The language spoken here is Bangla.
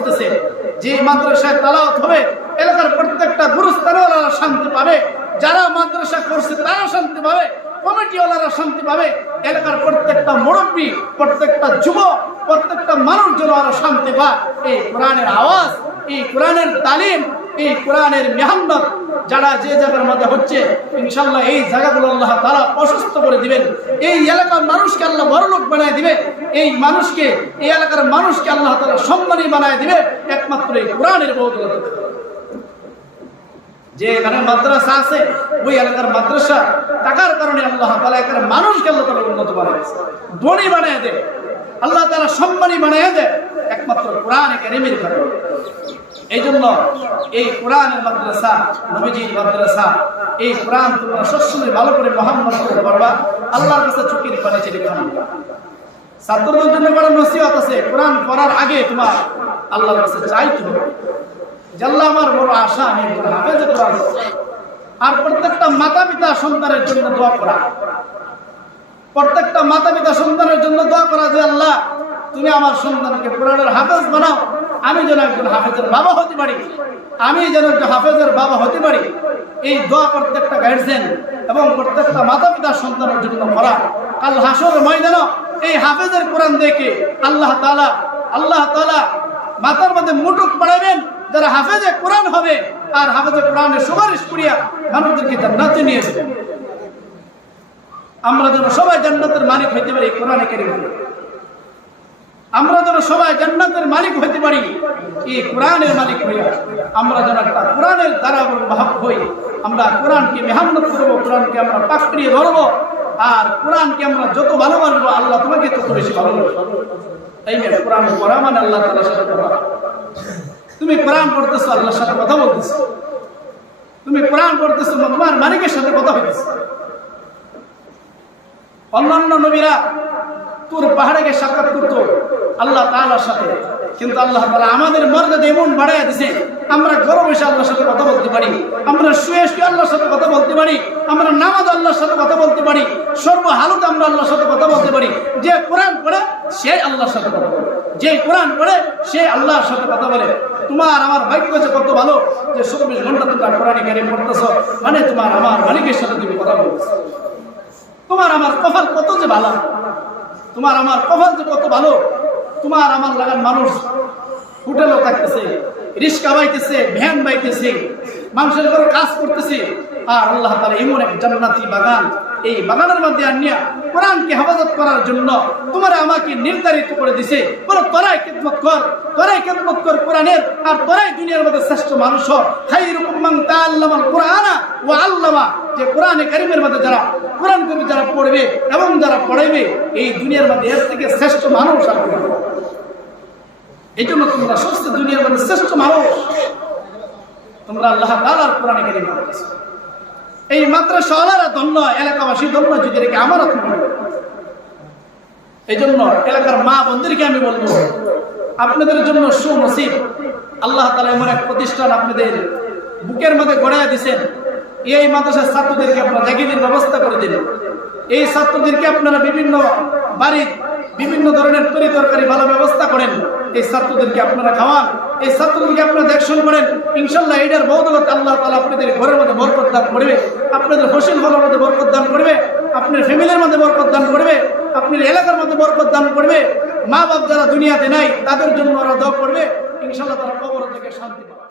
বসতেছে, যে মাদ্রাসায় তালাওয়াত হবে এলাকার প্রত্যেকটা গুরুস্থানওয়ালারা শান্তি পাবে, যারা মাদ্রাসা করছে তারা শান্তি পাবে, কমিটিওয়ালারা শান্তি পাবে, এলাকার প্রত্যেকটা মুরব্বী, প্রত্যেকটা যুবক, প্রত্যেকটা মানুষ যেন আরো শান্তি পায়। এই কোরআনের আওয়াজ, এই কোরআনের তালিম, এই কোরআনের মেহনত যারা যে জায়গার মধ্যে হচ্ছে, ইনশাআল্লাহ এই জায়গাগুলো আল্লাহ তাআলা প্রশস্ত করে দিবেন। এই এলাকার মানুষকে আল্লাহ বড়লোক বানায় দিবে, এই মানুষকে, এই এলাকার মানুষকে আল্লাহ তাআলা সম্মানী বানায় দিবে একমাত্র এই কোরআনের বদৌলতে। যে এখানে মাদ্রাসা আছে ওই এলাকার মাদ্রাসা টাকার কারণে আল্লাহ তাআলা এলাকার মানুষকে আল্লাহ তাআলা উন্নত বানায়, ধনী বানায় দেয়, আল্লাহ তাআলা সম্মানী বানায় দেয় একমাত্র কোরআনে কারীমের কারণে। এই জন্য এই কোরআনের মাদ্রাসা, নবীজির মাদ্রাসা, এই কোরআন তোমরা সবসময় ভালো করে মহাম্মদ করতে পারবা, আল্লাহর কাছে চোখের পানি ছেড়ে খান। ছাত্রদের জন্য বড় নসিহত আছে, কোরআন পড়ার আগে তোমার আল্লাহর কাছে চাইতে হবে, আল্লাহ আমার বড় আশা আমি হাফেজ কোরআন। আর প্রত্যেকটা মাতা পিতা সন্তানের জন্য দোয়া করা, প্রত্যেকটা মাতা পিতা সন্তানের জন্য দোয়া করা যে আল্লাহ তুমি আমার সন্তানকে কোরআনের হাফেজ বানাও, আমি যেন একজন হাফেজের বাবা হতে পারি, আমি যেন একজন হাফেজের বাবা হতে পারি। এই দোয়া প্রত্যেকটা গার্জিয়ান এবং প্রত্যেকটা মাতা পিতার সন্তানের জন্য করা। কাল হাসরের ময়দানে এই হাফেজের কোরআন দেখে আল্লাহ তাআলা মাথার মধ্যে মুটুক পড়াবেন, যারা হাফেজে কোরআন হবে আর হাফেজে কোরআনের সুপারিশ করিয়া মানুষদেরকে জান্নাতে নিয়ে যাবেন। আমরা যেন সবাই জান্নাতের মালিক হইতে পারি কোরআনে কারীম, আমরা যেন সবাই জান্নাতের মালিক হইতে পারি এই কোরআনের মালিক হইয়া, আমরা যেন একটা কোরআনের দ্বারা মাহব হই, আমরা কোরআনকে মেহনত করবো, কোরআনকে আমরা পাকড়িয়ে ধরবো, আর কোরআনকে আমরা যত ভালোবাসবো আল্লাহ তোমাকে তত বেশি ভালোবাসবো। এই কোরআন পড়া মানে আল্লাহ তাআলার সাথে কথা। তুমি কোরআন পড়তেছো আল্লাহর সাথে কথা বলতেছো, তুমি কোরআন পড়তেছো তোমার মালিকের সাথে কথা হইতেছে। অন্যান্য নবীরা তুর পাহাড়ে গিয়ে সাক্ষাৎ করতো আল্লাহ তাআলার সাথে, কিন্তু আল্লাহ তাআলা আমাদের মর্যাদা এমন বাড়াইয়া দিয়েছে, আমরা ঘরে বসে আল্লাহর সাথে কথা বলতে পারি, আমরা শুয়ে শুয়ে আল্লাহর সাথে কথা বলতে পারি, আমরা নামাজ আল্লাহর সাথে কথা বলতে পারি, সর্বহালতে আমরা আল্লাহর সাথে কথা বলতে পারি। যে কোরআন পড়ে সে আল্লাহর সাথে কথা বলে, যে কোরআন পড়ে সে আল্লাহর সাথে কথা বলে। তোমার আমার ভাগ্য যে কত ভালো যে 24 ঘন্টা তোমরা কোরআনে কারীম পড়তেছো, মানে তোমার আমার মালিকের সাথে তুমি কথা বলতেছো। তোমার আমার কপাল কত যে ভালো, তোমার আমার কপাল যে কত ভালো। তোমার আমার লাগান মানুষ হোটেলও থাকতেছে, রিক্সা বাইতেছে, ভ্যান বাইতেছে, মানুষের ঘরে কাজ করতেছে, আর আল্লাহ তাআলা এমন এক জান্নাতি বাগান, এই বাগানের মধ্যে আনিয়া কোরআনকে হেফাজত করার জন্য তোমার আমাকে নির্ধারিত করে দিছে, বলো তোরাই খিদমত কর, তোরাই খিদমত কর কোরআনের, আর তোরাই দুনিয়ার মধ্যে শ্রেষ্ঠ মানুষ হ। খায়রুকুম মান তাআল্লামাল কুরআনা ওয়া আল্লামা, যে কোরআনে কারীমের মধ্যে যারা কোরআন কবি যারা পড়বে এবং যারা পড়াইবে এই দুনিয়ার মধ্যে এর থেকে শ্রেষ্ঠ মানুষ আর কেউ নেই। এই জন্য তোমরা সমস্ত দুনিয়ার মধ্যে শ্রেষ্ঠ মানুষ, তোমরা আল্লাহ তাআলার কোরআনে কারীম পড়তেছো। এই মাদ্রাসাওয়ালারা ধন্য, এলাকাবাসী ধন্য যদি রেখে আমার ধন্য। এই জন্য এলাকার মা বোনদেরকে আমি বলবো, আপনাদের জন্য সুনসিব, আল্লাহ তাআলা এমন এক প্রতিষ্ঠান আপনাদের বুকের মধ্যে গড়াইয়া দিয়েছেন। এই মাদ্রাসার ছাত্রদেরকে আপনারা জায়গার ব্যবস্থা করে দিন, এই ছাত্রদেরকে আপনারা বিভিন্ন বাড়ির বিভিন্ন ধরনের তরি-তরকারি ভালো ব্যবস্থা করেন, এই ছাত্রদেরকে আপনারা খাওয়ান, এই ছাত্রদেরকে আপনারা দেখশন করেন। ইনশাআল্লাহ এটার বদৌলতে আল্লাহ তাআলা আপনাদের ঘরের মধ্যে বরকত দান করবে, আপনাদের ফসল ফলের মধ্যে বরকত দান করবে, আপনার ফ্যামিলির মধ্যে বরকত দান করবে, আপনার এলাকার মধ্যে বরকত দান করবে। মা বাপ যারা দুনিয়াতে নাই তাদের জন্য ওরা দোয়া করবে, ইনশাআল্লাহ তারা কবর থেকে শান্তি পাবে।